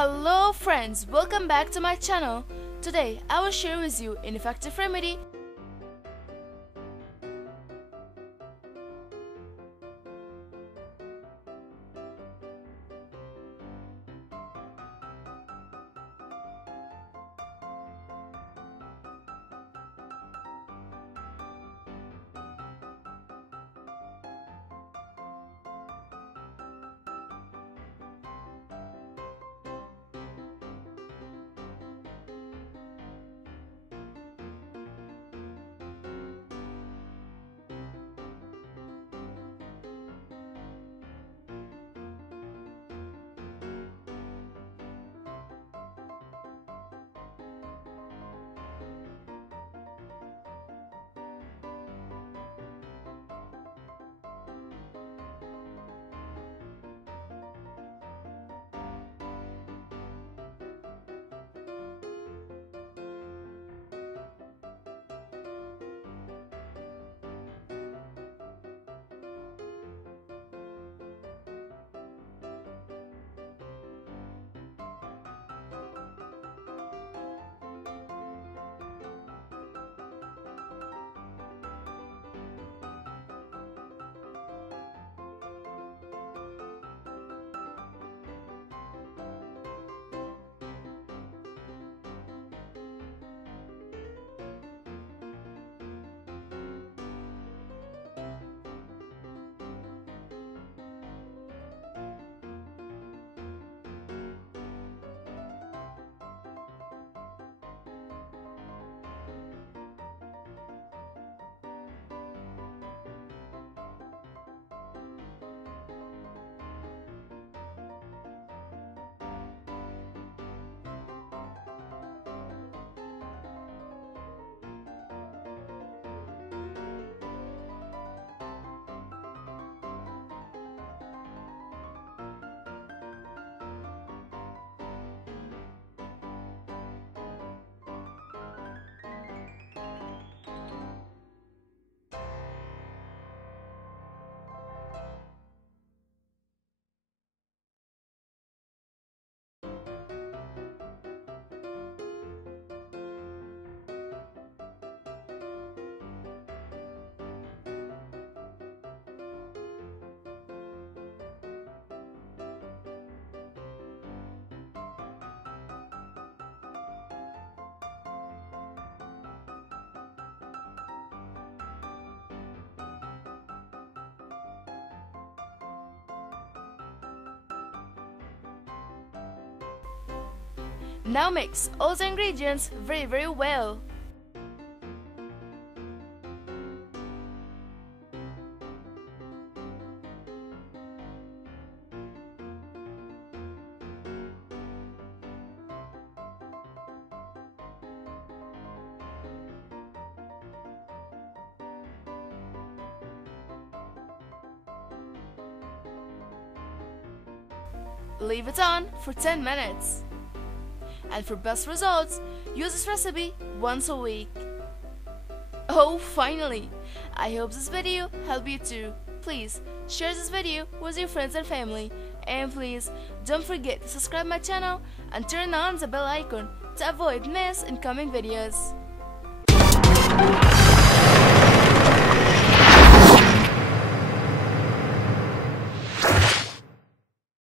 Hello friends, welcome back to my channel. Today I will share with you an effective remedy Now mix all the ingredients very well. Leave it on for 10 minutes. And for best results, use this recipe once a week. Oh, finally! I hope this video helped you too. Please share this video with your friends and family. And please don't forget to subscribe my channel and turn on the bell icon to avoid miss incoming videos.